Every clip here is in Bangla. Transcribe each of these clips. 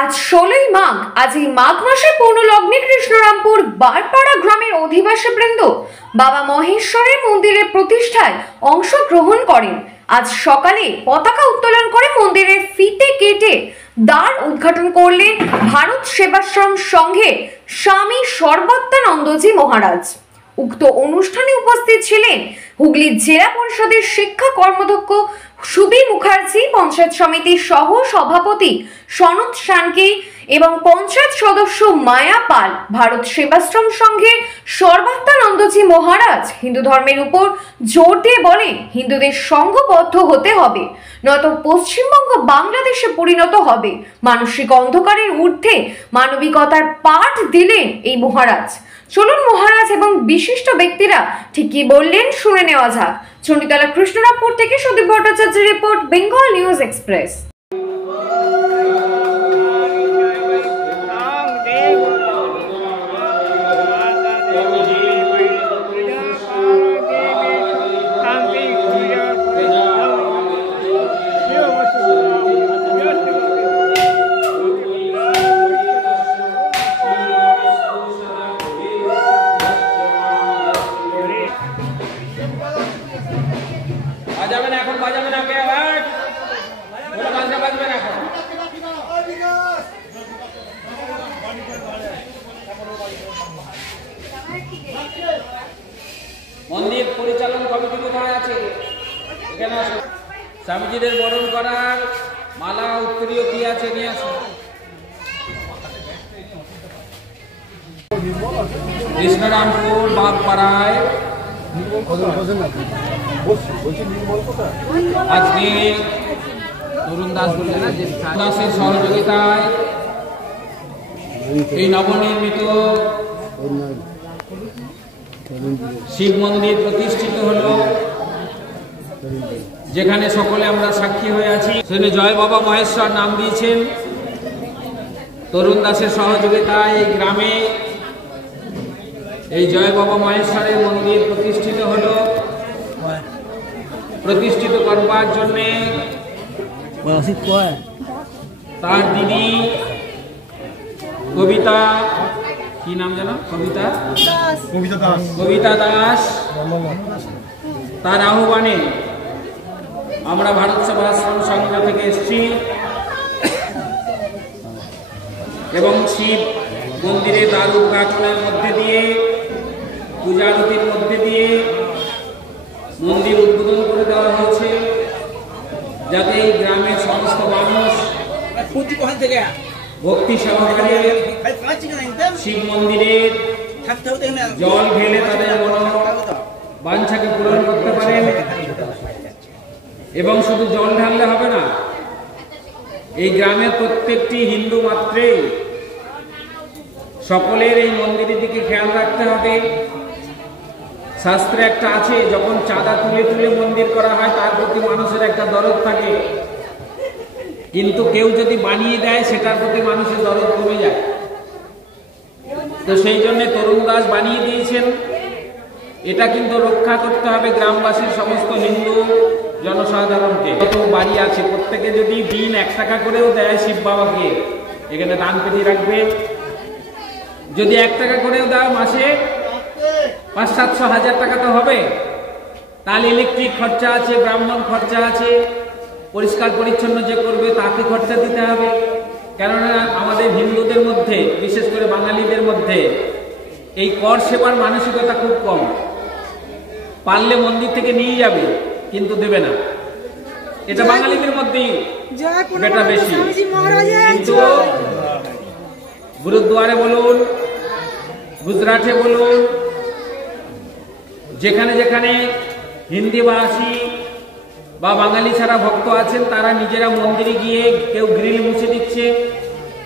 আজ 16ই মাঘ। আজ এই মাঘ মাসের পূর্ণলগ্নে কৃষ্ণরামপুর বারপাড়া গ্রামের অধিবাসী বৃন্দ বাবা মহেশ্বরের মন্দিরের প্রতিষ্ঠায় অংশগ্রহণ করেন। আজ সকালে পতাকা উত্তোলন করে মন্দিরের ফিতে কেটে দ্বার উদ্ঘাটন করলেন ভারত সেবাশ্রম সংঘের স্বামী সর্বাত্মানন্দজি মহারাজ। উক্ত অনুষ্ঠানে উপস্থিত ছিলেন হুগলি জেলা পরিষদের শিক্ষা কর্মাধ্যক্ষ সুবীর মুখার্জি, পঞ্চায়েত সমিতির সহ সভাপতি সনদ শানকে এবং পঞ্চায়েত সদস্য মায়া পাল। ভারত সেবাশ্রম সংঘের সর্বাত্মানন্দজি মহারাজ হিন্দু ধর্মের উপর জোর দিয়ে বলেন, হিন্দুদের সংঘবদ্ধ হতে হবে, নয়তো পশ্চিমবঙ্গ বাংলাদেশে পরিণত হবে। মানসিক অন্ধকারের ঊর্ধ্বে মানবিকতার পাঠ দিলেন এই মহারাজ। চলুন মহারাজ এবং বিশিষ্ট ব্যক্তিরা ঠিক কি বললেন শুনে নেওয়া যাক। চণ্ডীতলা কৃষ্ণরামপুর থেকে সুদীপ ভট্টাচার্যের রিপোর্ট, বেঙ্গল নিউজ এক্সপ্রেস। বাজাবেন এখন, বাজাবেন আগে আবার বলে বাজবেন এখন। মন্দির পরিচালন কমিটি কোথায় আছে? এখানে আসো। স্বামীজিদের বরণ করার মালা উত্তরীয় কি আছে নিয়ে আসো। কৃষ্ণরামপুর বাগপাড়ায় আজকে তরুণ দাস বললেন না, যে দাসের সহযোগিতায় এই নবনির্মিত শিব মন্দির প্রতিষ্ঠিত হলো, যেখানে সকলে আমরা সাক্ষী হয়ে আছি। সেখানে জয় বাবা মহেশ্বর নাম দিয়েছেন। তরুণ দাসের সহযোগিতায় এই গ্রামে এই জয় বাবা মহেশ্বরের মন্দির প্রতিষ্ঠিত হলো। প্রতিষ্ঠিত করবার জন্যে তার দিদি কবিতা, কি নাম জানো? কবিতা দাস, তার আহ্বানে আমরা ভারত সেবাশ্রম সংঘ থেকে এসেছি এবং শিব মন্দিরে দ্বার উদ্ঘাটনের মধ্যে দিয়ে, পূজারতির মধ্যে দিয়ে মন্দির উদ্বোধন করে দেওয়া হয়েছে, যাতে এই গ্রামের সমস্ত মানুষ ভক্তি সহকারে শিব মন্দিরের জল ঢেলে তাদের বাঞ্ছাকে পূরণ করতে পারেন। এবং শুধু জল ঢাললে হবে না, এই গ্রামের প্রত্যেকটি হিন্দু মাত্রেই সকলের এই মন্দিরের দিকে খেয়াল রাখতে হবে। শাস্ত্রে একটা আছে, যখন চাঁদা তুলে তুলে মন্দির করা হয় তার প্রতি মানুষের একটা দরদ থাকে, কিন্তু কেউ যদি বানিয়ে দেয় সেটার প্রতি মানুষের দরদ কমে যায়। তো সেই জন্য তরুণ দাস বানিয়ে দিয়েছেন। এটা কিন্তু রক্ষা করতে হবে গ্রামবাসীর সমস্ত হিন্দু জনসাধারণকে। যত বাড়ি আছে প্রত্যেকে যদি দিন 1 টাকা করেও দেয় শিব বাবাকে, এখানে দান পেটি রাখবে। যদি 1 টাকা করেও দেয়, মাসে 500-700 টাকা তো হবে। তাহলে ইলেকট্রিক খরচা আছে, ব্রাহ্মণ খরচা আছে, পরিষ্কার পরিচ্ছন্ন যে করবে তাকে খরচা দিতে হবে। কেননা আমাদের হিন্দুদের মধ্যে, বিশেষ করে বাঙালিদের মধ্যে এই কর সেবার মানসিকতা খুব কম। পারলে মন্দির থেকে নিয়ে যাবে, কিন্তু দেবে না। এটা বাঙালিদের মধ্যেই বেটা বেশি। কিন্তু গুরুদ্বারে বলুন, গুজরাটে বলুন, যেখানে যেখানে হিন্দিভাষী বা বাঙালি ছাড়া ভক্ত আছেন, তারা নিজেরা মন্দিরে গিয়ে কেউ গ্রিল মুছে দিচ্ছে,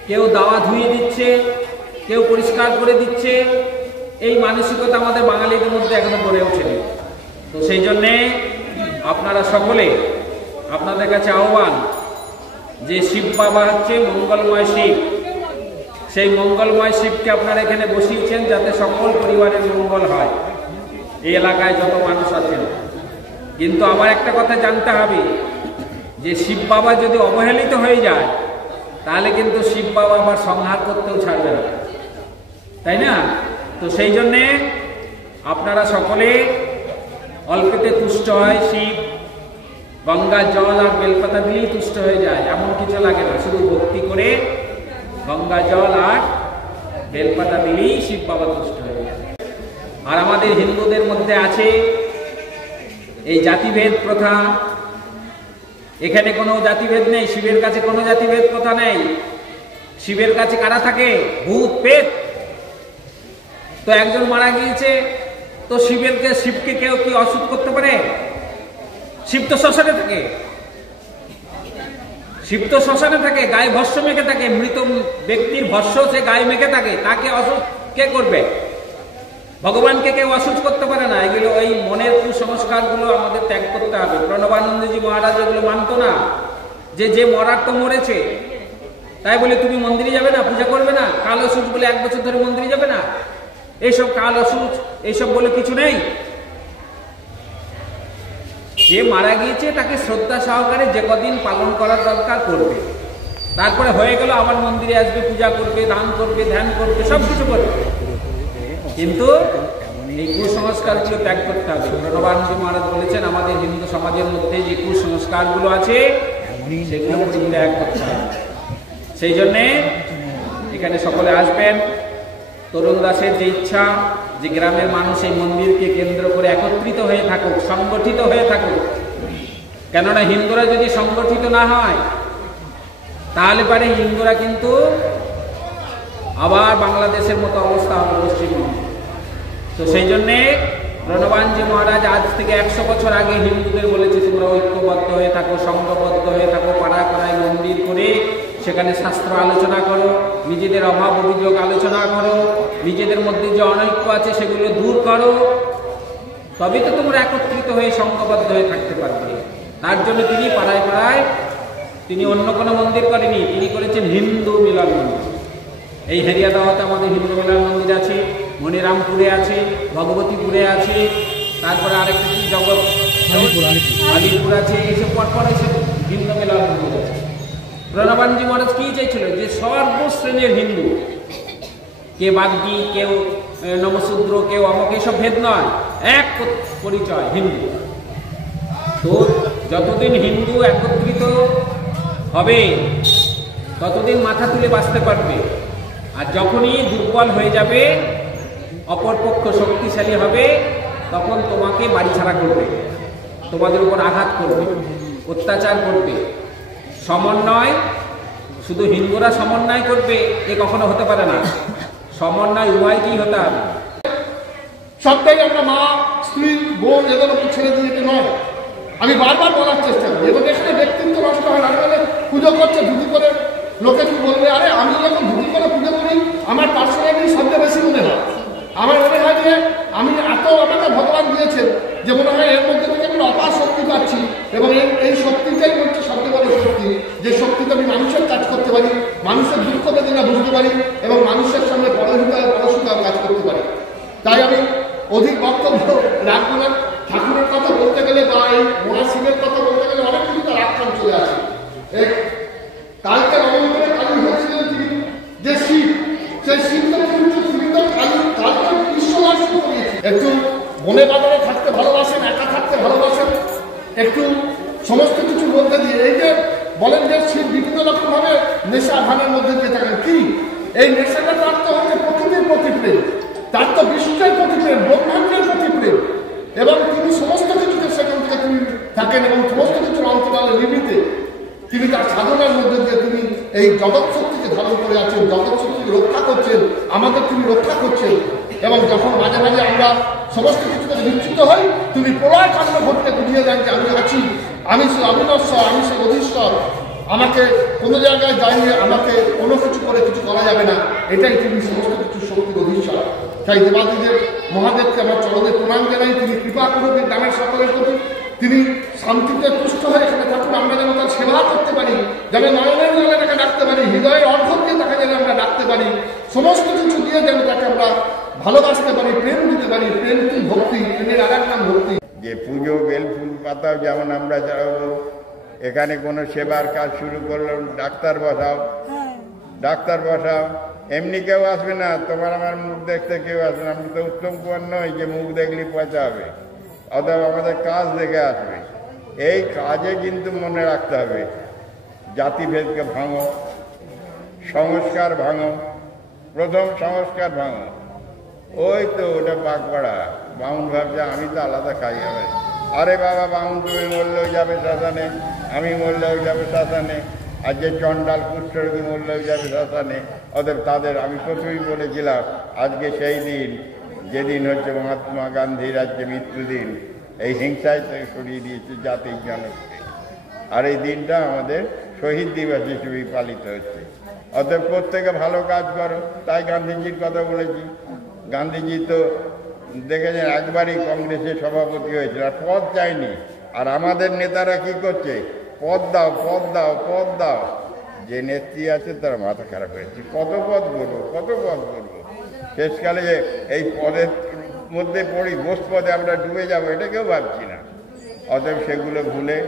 কেউ দাওয়া ধুয়ে দিচ্ছে, কেউ পরিষ্কার করে দিচ্ছে। এই মানসিকতা আমাদের বাঙালিদের মধ্যে এখনো গড়ে ওঠেনি। তো সেই জন্যে আপনারা সকলে, আপনাদের কাছে আহ্বান, যে শিব বাবা হচ্ছে মঙ্গলময় শিব, সেই মঙ্গলময় শিবকে আপনারা এখানে বসিয়েছেন যাতে সকল পরিবারের মঙ্গল হয় এই এলাকায় যত মানুষ আছেন। কিন্তু আমার একটা কথা জানতে হবে, যে শিব বাবা যদি অবহেলিত হয়ে যায় তাহলে কিন্তু শিব বাবা আবার সংহার করতেও ছাড়বে না, তাই না? তো সেই জন্যে আপনারা সকলে অল্পতে তুষ্ট হয় শিব, গঙ্গার জল আর বেলপাতা দিলেই তুষ্ট হয়ে যায়, এমন কিছু লাগে না। শুধু ভক্তি করে গঙ্গা জল আর বেলপাতা দিলেই শিব বাবা তুষ্ট হয়ে যায়। আর আমাদের হিন্দুদের মধ্যে আছে এই জাতিভেদ প্রথা। এখানে কোনো জাতিভেদ নেই, শিবের কাছে কোনো জাতিভেদ প্রথা নেই। শিবের কাছে কারা থাকে? ভূত প্রেত। তো একজন মারা গিয়েছে, তো শিবকে কেউ কি অসুখ করতে পারে? শিব তো শ্মশানে থাকে, শিব তো শ্মশানে থাকে, গায়ে ভস্য মেখে থাকে, মৃত ব্যক্তির ভস্য সে গায়ে মেখে থাকে, তাকে অসুখ কে করবে? ভগবানকে কেউ অসুখ করতে পারে না। এগুলো ওই মনের কুসংস্কার গুলো আমাদের ত্যাগ করতে হবে। প্রণবানন্দজি মহারাজ এগুলো মানতো না, যে মরার তো মরেছে, তাই বলে তুমি মন্দিরে যাবে না, পূজা করবে না, কাল অসুচ বলে 1 বছর ধরে মন্দিরে যাবে না, এইসব কাল অসুচ এইসব বলে কিছু নেই। যে মারা গিয়েছে তাকে শ্রদ্ধা সহকারে যে কদিন পালন করার দরকার করবে, তারপরে হয়ে গেল আবার মন্দিরে আসবে, পূজা করবে, দান করবে, ধ্যান করবে, সব কিছু করবে, কিন্তু এই কুসংস্কারগুলো ত্যাগ করতে হবে। প্রণবানন্দজি মহারাজ বলেছেন আমাদের হিন্দু সমাজের মধ্যে যে কুসংস্কারগুলো আছে সেগুলো পরিত্যাগ করতে হবে। সেই জন্যে এখানে সকলে আসবেন। তরুণ দাসের যে ইচ্ছা যে গ্রামের মানুষ এই মন্দিরকে কেন্দ্র করে একত্রিত হয়ে থাকুক, সংগঠিত হয়ে থাকুক। কেননা হিন্দুরা যদি সংগঠিত না হয় তাহলে পারে হিন্দুরা কিন্তু আবার বাংলাদেশের মতো অবস্থা হবে পশ্চিমবঙ্গে। তো সেই জন্যে প্রণবানন্দজি মহারাজ আজ থেকে 100 বছর আগে হিন্দুদের বলেছে তোমরা ঐক্যবদ্ধ হয়ে থাকো, সংঘবদ্ধ হয়ে থাকো, পাড়ায় পাড়ায় মন্দির করে সেখানে শাস্ত্র আলোচনা করো, নিজেদের অভাব অভিযোগ আলোচনা করো, নিজেদের মধ্যে যে অনৈক্য আছে সেগুলো দূর করো, তবে তো তোমরা একত্রিত হয়ে সংঘবদ্ধ হয়ে থাকতে পারবে। তার জন্য তিনি পাড়ায় পাড়ায় তিনি অন্য কোনো মন্দির করেনি, তিনি করেছেন হিন্দু মিলন মন্দির। এই হেরিয়াদাওয়াতে আমাদের হিন্দু মিলন মন্দির আছে, মনিরামপুরে আছে, ভগবতীপুরে আছে, তারপরে আরেকটা কি আলিপুর আছে, এইসব পরপর এইসব হিন্দু মিলন মন্দির আছে। প্রণবানন্দজি মহারাজ কি চাইছিল? যে সর্বশ্রেণীর হিন্দু, কে বাগদি, কেউ নমশূদ্র, কেউ অমক, এসব ভেদ নয়, এক পরিচয় হিন্দু। তো যতদিন হিন্দু একত্রিত হবে ততদিন মাথা তুলে বাঁচতে পারবে। আর যখনই দুর্বল হয়ে যাবে, অপরপক্ষ শক্তিশালী হবে, তখন তোমাকে বাড়ি ছাড়া করবে, তোমাদের উপর আঘাত করবে, অত্যাচার করবে। সমন্বয় শুধু হিন্দুরা সমন্বয় করবে এ কখনো হতে পারে না। সমন্বয় উভয়কেই হতে হবে। সবটাই আমরা মা, স্ত্রী, বোন এদের উপর ছেড়ে দিয়ে যেতে নয়। আমি বারবার বলার চেষ্টা করি, এবং এখানে ব্যক্তিত্ব নষ্ট হয় না। বলে পুজো করছে ধুতি করে, লোকে কি বলবে? আরে আমি যখন ধুতি করে পুজো করি আমার পার্সোনালি সবচেয়ে বেশি মনে হয়, আমার মনে হয় যে আমি এত আমাকে ভগবান দিয়েছেন যে মনে হয় এর মধ্যে থেকে আমি অপার শক্তি পাচ্ছি, এবং এই শক্তিটাই হচ্ছে সবচেয়ে বড় শক্তি, যে শক্তিতে আমি মানুষের কাজ করতে পারি, মানুষের দুঃখ বেদনা বুঝতে পারি, এবং মানুষের সঙ্গে পড়াশোনার কাজ করতে পারি। তাই আমি অধিক বক্তব্য রাখবো না। ঠাকুরের কথা বলতে গেলে বা এই মোড়া শিবের কথা বলতে গেলে অনেক কিছু তার আক্রম চলে আসে। কালকে নবমীতে কালী হয়েছিলেন তিনি, যে শিব, সেই শিবটা কিন্তু তিনি তো কালকে বিশ্ববাস করিয়েছে। একটু বনে বাজারে থাকতে ভালোবাসেন, একা থাকতে ভালোবাসেন, একটু সমস্ত কিছুর মধ্যে দিয়ে এই যে বলেন যে শিব বিভিন্ন রকম ভাবে নেশা ভানের মধ্যে দিয়ে থাকেন। কি এই নেশাটা? তার তো হচ্ছে প্রকৃতির প্রতি প্রেম, তার তো বিশ্বের প্রতি প্রেম, ব্রহ্মাণ্ডের প্রতি প্রেম, এবং তিনি সমস্ত কিছুকে সেখান থেকে তিনি থাকেন, এবং সমস্ত কিছুর অন্তরালে নিমিতে তিনি তার সাধনার মধ্যে দিয়ে তিনি এই জগৎ শক্তিকে ধারণ করে আছেন, জগৎ শক্তিকে রক্ষা করছেন, আমাদের তিনি রক্ষা করছেন। এবং যখন মাঝে মাঝে আমরা সমস্ত কিছু থেকে বিচ্যুত হই, তিনি প্রলয় কাণ্ড ঘটতে বুঝিয়ে দেন যে আমি আছি, আমি সে অবিনশ্বর, আমি সে অধীশ্বর, আমাকে কোনো জায়গায় যাইয়ে আমাকে কোনো কিছু করে কিছু করা যাবে না, এটাই তিনি সমস্ত কিছু শক্তির অধীশ্বর। তাই দেবাদিদেব মহাদেবকে আমার চরণে প্রণাম জানাই, তিনি কৃপা করবেন গ্রামের সকলের প্রতি, তিনি শান্তিতে তুষ্ট হয়ে এখানে ঠাকুর আমরা যেন তার সেবা করতে পারি, যেন নয়নের জলে তাকে ডাকতে পারি, হৃদয়ের অর্থ দিয়ে তাকে যেন আমরা ডাকতে পারি, সমস্ত কিছু দিয়ে যেন তাকে আমরা ভালোবাসতে পারি, প্রেম দিতে পারি। প্রেম কি? ভক্তি, প্রেমের আর এক নাম ভক্তি। যে পুজো বেল ফুল পাতা যেমন আমরা চড়াবো, এখানে কোনো সেবার কাজ শুরু করলো, ডাক্তার বসাও, ডাক্তার বসাও। এমনি কেউ আসবে না, তোমার আমার মুখ দেখতে কেউ আসবে না। আমি তো উত্তম কুমার নই যে মুখ দেখলে পচা হবে। অতএব আমাদের কাজ দেখে আসবে। এই কাজে কিন্তু মনে রাখতে হবে, জাতিভেদকে ভাঙো, সংস্কার ভাঙো। প্রথম সংস্কার ভাঙো। ওই তো ওটা বাগপাড়া, বামুন ভাবছে আমি তো আলাদা খাই হবে। আরে বাবা বামুন, তুমি মরলেও যাবে শ্মশানে, আমি মরলেও যাবে শ্মশানে, আর যে চণ্ডাল কুষ্ঠরোগী মরলেও যাবে শ্মশানে। অতএব তাদের আমি প্রথমেই বলেছিলাম, আজকে সেই দিন যেদিন হচ্ছে মহাত্মা গান্ধীর আজকে মৃত্যুদিন। এই হিংসায় থেকে সরিয়ে দিয়েছে জাতির জনককে, আর এই দিনটা আমাদের শহীদ দিবস হিসেবেই পালিত হচ্ছে। অতএব প্রত্যেকে ভালো কাজ করো। তাই গান্ধীজির কথা বলেছি। গান্ধীজি তো দেখেছেন একবারই কংগ্রেসের সভাপতি হয়েছিল, আর পদ চাইনি। আর আমাদের নেতারা কি করছে, পদ দাও, পদ দাও, পদ দাও। যে নেত্রী আছে তার মাথা খারাপ হয়েছে, কত পদ করবো, কত পদ করবো। শেষকালে যে এই পদের মধ্যে পড়ি, বোস পদে আমরা ডুবে যাবো, এটা কেউ ভাবছি না। অতএব সেগুলো ভুলে,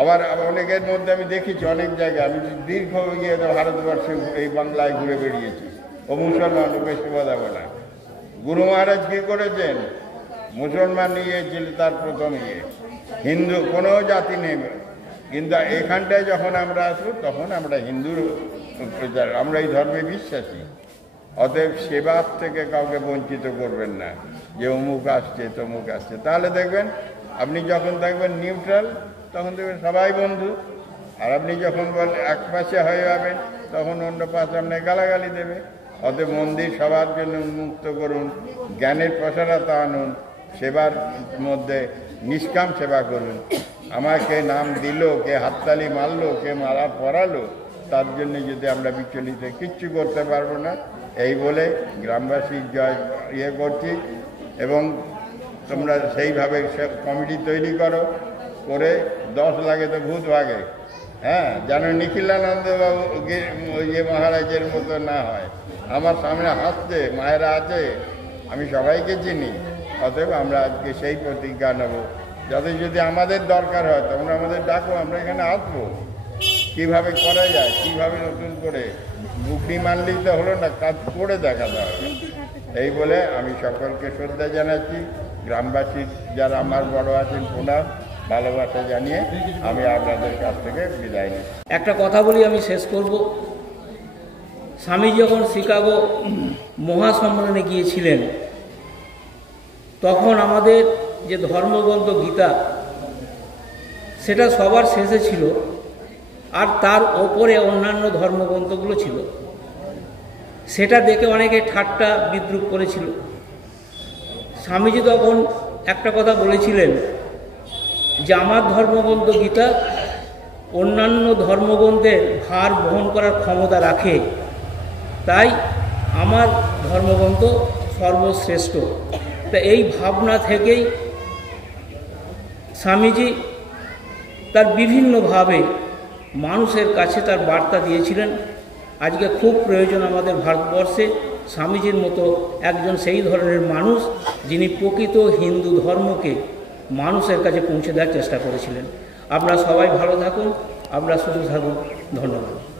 আবার অনেকের মধ্যে আমি দেখেছি অনেক জায়গায়, আমি দীর্ঘ গিয়ে ভারতবর্ষে এই বাংলায় ঘুরে বেরিয়েছি। ও মুসলমান, ও বেশি বাজাবো না। গুরু মহারাজ কি করেছেন, মুসলমান নিয়েছিল তার প্রথম হিন্দু কোনো জাতি নেই। কিন্তু এখানটায় যখন আমরা আসবো তখন আমরা হিন্দুর প্রচার, আমরা এই ধর্মে বিশ্বাসী। অতএব সেবার থেকে কাউকে বঞ্চিত করবেন না, যে অমুক আসছে তমুক আসছে। তাহলে দেখবেন আপনি যখন থাকবেন নিউট্রাল, তখন দেখবেন সবাই বন্ধু। আর আপনি যখন এক পাশে হয়ে যাবেন, তখন অন্য পাশে আপনাকে গালাগালি দেবে। অতএব মন্দির সবার জন্য উন্মুক্ত করুন, জ্ঞানের প্রসারতা আনুন, সেবার মধ্যে নিষ্কাম সেবা করুন। আমাকে নাম দিল, কে হাততালি মারলো, কে মারা পড়ালো, তার জন্য যদি আমরা বিচলিত কিচ্ছু করতে পারবো না। এই বলে গ্রামবাসীর জয় করছি। এবং তোমরা সেইভাবে কমিটি তৈরি করো, করে 10 লাগে তো ভূত ভাগে। হ্যাঁ, যেন নিখিলানন্দ বাবু মহারাজের মতো না হয়। আমার সামনে হাসছে, মায়েরা আছে, আমি সবাইকে চিনি। অতএব আমরা আজকে সেই প্রতিজ্ঞা নেব, যাতে যদি আমাদের দরকার হয় তোমরা আমাদের ডাকো, আমরা এখানে আসবো। কীভাবে করা যায়, কীভাবে নতুন করে বুকনি মানলেই তো হলো না, কাজ করে দেখাতে হবে। এই বলে আমি সকলকে শ্রদ্ধা জানাচ্ছি। গ্রামবাসীর যারা আমার বড় আছেন প্রণাম ভালোবাসা জানিয়ে আমি আপনাদের কাছ থেকে বিদায় নিই। একটা কথা বলি, আমি শেষ করব। স্বামী যখন শিকাগো মহাসম্মেলনে গিয়েছিলেন, তখন আমাদের যে ধর্মগ্রন্থ গীতা, সেটা সবার শেষে ছিল, আর তার ওপরে অন্যান্য ধর্মগ্রন্থগুলো ছিল। সেটা দেখে অনেকে ঠাট্টা বিদ্রুপ করেছিল। স্বামীজি তখন একটা কথা বলেছিলেন যে আমার ধর্মগ্রন্থ গীতা অন্যান্য ধর্মগ্রন্থের ভার বহন করার ক্ষমতা রাখে, তাই আমার ধর্মগ্রন্থ সর্বশ্রেষ্ঠ। তা এই ভাবনা থেকেই স্বামীজি তার বিভিন্নভাবে মানুষের কাছে তার বার্তা দিয়েছিলেন। আজকে খুব প্রয়োজন আমাদের ভারতবর্ষে স্বামীজির মতো একজন সেই ধরনের মানুষ, যিনি প্রকৃত হিন্দু ধর্মকে মানুষের কাছে পৌঁছে দেওয়ার চেষ্টা করেছিলেন। আপনারা সবাই ভালো থাকুন, আমরা সুস্থ থাকুন। ধন্যবাদ।